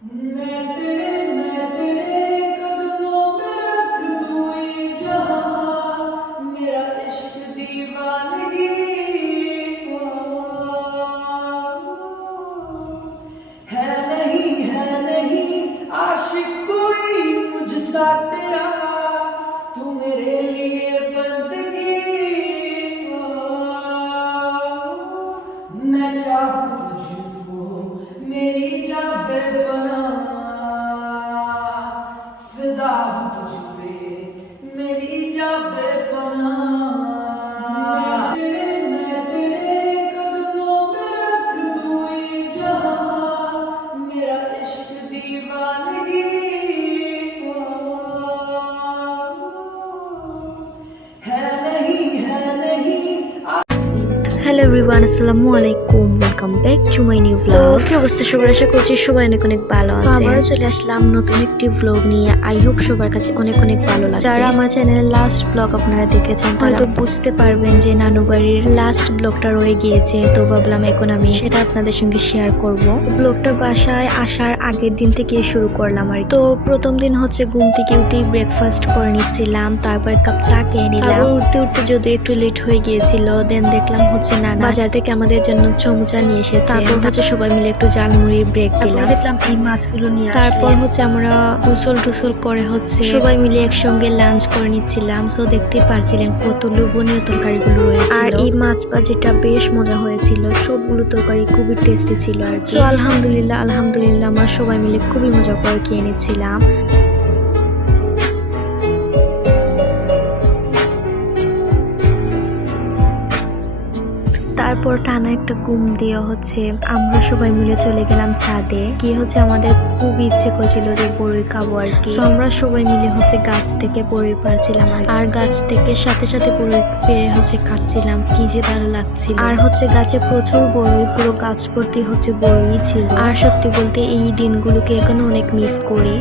मैं तेरे कदमों में रख दूं ये जहां, मेरा इश्क दीवानगी है नहीं आशिक कोई मुझसा तेरा, तू मेरे लिए बंदगी। मैं चाहूं तुझको मेरी जान बेपनाह, फिदा हूं तुझ पे मेरी जान बेपनाह। मैं तेरे कदमों में रख दूं ये जहां, मेरा इश्क दीवानगी है नहीं। হ্যালো এভরিওয়ান, আসসালামু আলাইকুম, welcome back to my new vlog. কি অবস্থা সবার? আশা করছি সবাই অনেক অনেক ভালো আছে। আবারও চলে আসলাম নতুন একটি ভ্লগ নিয়ে। আই হোপ সবার কাছে অনেক অনেক ভালো লাগবে। যারা আমার চ্যানেলের লাস্ট ব্লগ আপনারা দেখেছেন হয়তো বুঝতে পারবেন যে নানু বাড়ির লাস্ট ব্লগটা রয়ে গিয়েছে, তো ভাবলাম এখন আমি সেটা আপনাদের সঙ্গে শেয়ার করব। ব্লগটা বাসায় আসার আগের দিন থেকে শুরু করলাম আর তো প্রথম দিন হচ্ছে ঘুম থেকে উঠেই ব্রেকফাস্ট করে নিচ্ছিলাম, তারপর এক কাপ চা খেয়ে নিলাম। উঠতে উঠতে যদি একটু লেট হয়ে গিয়েছিল, দেন দেখলাম হচ্ছে নানা বাজার থেকে আমাদের জন্য চমচা নিয়ে এসেছে। তারপর হচ্ছে সবাই মিলে একটু জালমুড়ির ব্রেক দিলাম, দেখলাম এই মাছগুলো নিয়ে। তারপর হচ্ছে আমরা গোসল টুসল করে হচ্ছে সবাই মিলে একসঙ্গে লাঞ্চ করে নিচ্ছিলাম। সো দেখতেই পারছিলেন কত লোভনীয় তরকারিগুলো রয়েছে, আর এই মাছ ভাজিটা বেশ মজা হয়েছিল। সবগুলো তরকারি খুবই টেস্টি ছিল আর কি। আলহামদুলিল্লাহ আমরা সবাই মিলে খুবই মজা করে খেয়ে নিচ্ছিলাম। তারপর টানা একটা ঘুম দিয়ে হচ্ছে আমরা সবাই মিলে চলে গেলাম ছাদে। কি হচ্ছে আমাদের খুব ইচ্ছে করছিল যে বড়ই খাবো আর কি। তো আমরা সবাই মিলে হচ্ছে গাছ থেকে বড়ই পারছিলাম আর গাছ থেকে সাথে সাথে বড়ই পেরে হচ্ছে খাচ্ছিলাম। কি যে ভালো লাগছিল। আর হচ্ছে গাছে প্রচুর বড়ই, পুরো গাছ ভর্তি হচ্ছে বড়ই ছিল। আর সত্যি বলতে এই দিনগুলোকে এখনো অনেক মিস করি।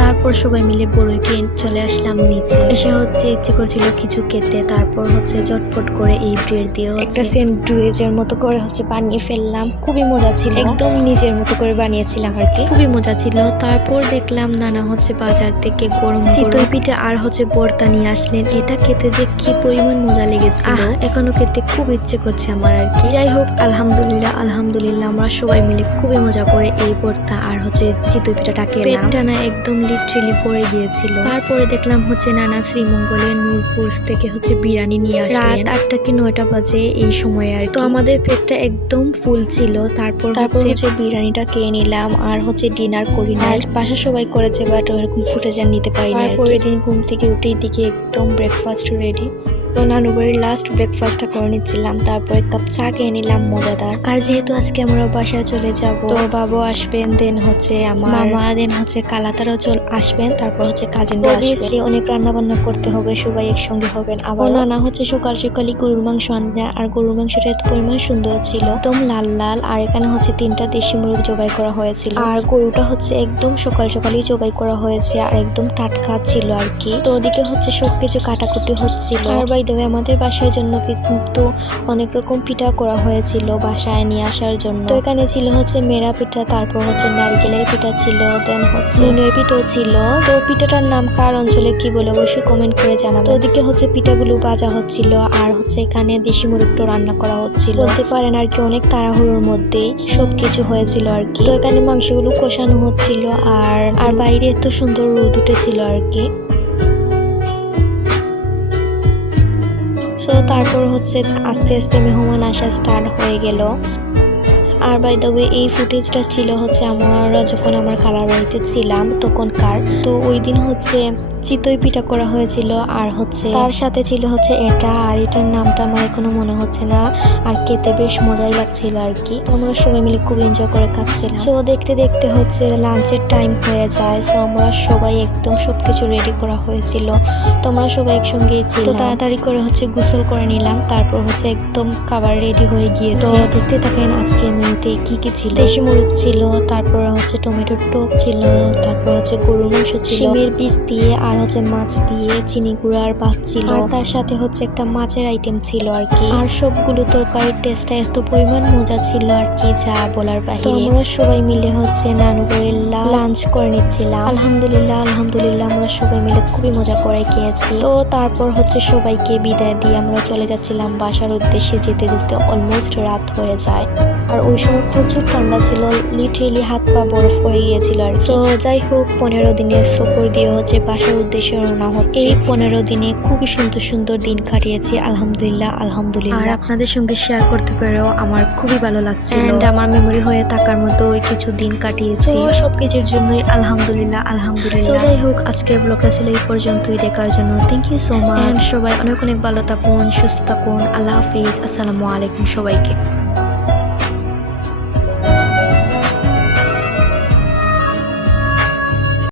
তারপর সবাই মিলে বড়ই খেয়ে চলে আসলাম নিচে। এসে হচ্ছে ইচ্ছে করছিল কিছু খেতে, তারপর হচ্ছে চটপট করে এই ব্রেড দিয়ে একটা স্যান্ডউইচের মতো করে হচ্ছে বানিয়ে ফেললাম। খুবই মজা ছিল, একদম নিজের মতো করে বানিয়েছিলাম আর কি, খুবই মজা ছিল। তারপর দেখলাম নানা হচ্ছে বাজার থেকে গরম চিতই পিঠা আর হচ্ছে ভর্তা নিয়ে আসলেন। এটা খেতে যে কি পরিমাণ মজা লেগেছিল, এখনো খেতে খুব ইচ্ছে করছে আমার আর কি। যাই হোক, আলহামদুলিল্লাহ আমরা সবাই মিলে খুবই মজা করে এই ভর্তা আর হচ্ছে চিতই পিঠাটা খেলাম। পেটটা না একদম লিটারেলি পড়ে গিয়েছিল। তারপরে দেখলাম হচ্ছে নানা শ্রীমঙ্গলের নূরপুর থেকে হচ্ছে বিরিয়ানি নিয়ে আসলেন। রাত 8টা কি 9টা বাজে এই সময় আর তো আমাদের পেটটা একদম ফুল ছিল। তারপর হচ্ছে বিরিয়ানিটা খেয়ে নিলাম আর হচ্ছে ডিনার করি না। বাসা সবাই করেছে, বাট ওরকম ফুটেজ আর নিতে পারি না। পরের দিন ঘুম থেকে উঠেই দিকে একদম ব্রেকফাস্ট রেডি। তো নানু বাড়ির লাস্ট ব্রেকফাস্টটা করে নিচ্ছিলাম, তারপর এক কাপ চা খেয়ে নিলাম মজাদার। আর যেহেতু আজকে আমরা বাসায় চলে যাব, তো বাবু আসবেন, দেন হচ্ছে আমার মামা, দেন হচ্ছে কালাতারাও আসবেন, তারপর হচ্ছে কাজিনরা আসবেন। অনেক রান্না বান্না করতে হবে, সবাই একসঙ্গে হবেন। আবার নানা হচ্ছে সকাল সকালই গরুর মাংস আনবে, আর গরুর মাংসটা এত পরিমাণ সুন্দর ছিল, একদম লাল লাল। আর এখানে হচ্ছে 3টা দেশি মুরগ জবাই করা হয়েছিল, আর গরুটা হচ্ছে একদম সকাল সকালই জবাই করা হয়েছে আর একদম টাটকা ছিল আর কি। তো ওদিকে হচ্ছে সবকিছু কাটাকুটি হচ্ছিল। আর বাই দ্য ওয়ে, আমাদের বাসার জন্য কিন্তু অনেক রকম পিঠা করা হয়েছিল বাসায় নিয়ে আসার জন্য। তো এখানে ছিল হচ্ছে মেরা পিঠা, তারপর হচ্ছে নারকেলের পিঠা ছিল, দেন হচ্ছে নুনের পিঠাও ছিল। তো পিঠাটার নাম কার অঞ্চলে কি বলে অবশ্যই কমেন্ট করে জানাবো। তো ওদিকে হচ্ছে পিঠাগুলো ভাজা হচ্ছিল, আর হচ্ছে এখানে দেশি মুরগটা রান্না করা হচ্ছিল। বলতে পারেন আর কি অনেক তাড়াহুড়োর মধ্যেই সবকিছু হয়েছিল আর কি। তো এখানে মাংসগুলো কষানো হচ্ছিল, আর বাইরে এত সুন্দর রোদ উঠেছিল আর কি। সো তারপর হচ্ছে আস্তে আস্তে মেহমান আসা স্টার্ট হয়ে গেল। আর বাই দ্য ওয়ে, এই ফুটেজটা ছিল হচ্ছে আমরা যখন আমার খালার বাড়িতে ছিলাম তখনকার। তো ওই দিন হচ্ছে চিতই পিঠা করা হয়েছিল, আর হচ্ছে তার সাথে ছিল হচ্ছে এটা, আর এটার নামটা আমার এখনো মনে হচ্ছে না। আর খেতে বেশ মজাই লাগছিল আর কি। আমরা সবাই মিলে খুব এনজয় করে খাচ্ছিলাম। সো দেখতে দেখতে হচ্ছে লাঞ্চের টাইম হয়ে যায়। সো আমরা সবাই একদম সবকিছু রেডি করা হয়েছিল, তোমরা সবাই একসঙ্গে ছিল। তো তাড়াতাড়ি করে হচ্ছে গোসল করে নিলাম, তারপর হচ্ছে একদম খাবার রেডি হয়ে গিয়েছে। তো দেখতে থাকেন আজকের মেনুতে কি কি ছিল। দেশি মুরগ ছিল, তারপর হচ্ছে টমেটোর টক ছিল, তারপর হচ্ছে গরুর মাংস ছিল, শিমের বীজ দিয়ে আর হচ্ছে মাছ দিয়ে চিনি গুঁড়ার ভাত ছিল, আর তার সাথে হচ্ছে একটা মাছের আইটেম ছিল আর কি। আর সবগুলো তরকারির টেস্টটা এত পরিমাণ মজা ছিল আর কি, যা বলার বাহিরে। আমরা সবাই মিলে হচ্ছে নানু করে লাঞ্চ করে নিচ্ছিলাম। আলহামদুলিল্লাহ আমরা সবাই মিলে খুবই মজা করে খেয়েছি। তো তারপর হচ্ছে সবাইকে বিদায় দিয়ে আমরা চলে যাচ্ছিলাম বাসার উদ্দেশ্যে। যেতে যেতে অলমোস্ট রাত হয়ে যায়, আর ওই সময় প্রচুর ঠান্ডা ছিল, লিটারেলি হাত পা বরফ হয়ে গিয়েছিল আর তো যাই হোক 15 দিনের সফর দিয়ে হচ্ছে বাসার উদ্দেশ্যে রওনা হচ্ছে। এই 15 দিনে খুবই সুন্দর সুন্দর দিন কাটিয়েছি আলহামদুলিল্লাহ। আর আপনাদের সঙ্গে শেয়ার করতে পেরেও আমার খুবই ভালো লাগছে, এন্ড আমার মেমোরি হয়ে থাকার মতো ওই কিছু দিন কাটিয়েছি। সবকিছুর জন্যই আলহামদুলিল্লাহ। তো যাই হোক আজকের ব্লগটা ছিল এই পর্যন্তই। দেখার জন্য থ্যাংক ইউ সো মাচ। সবাই অনেক অনেক ভালো থাকুন, সুস্থ থাকুন। আল্লাহ হাফিজ, আসসালামু আলাইকুম সবাইকে।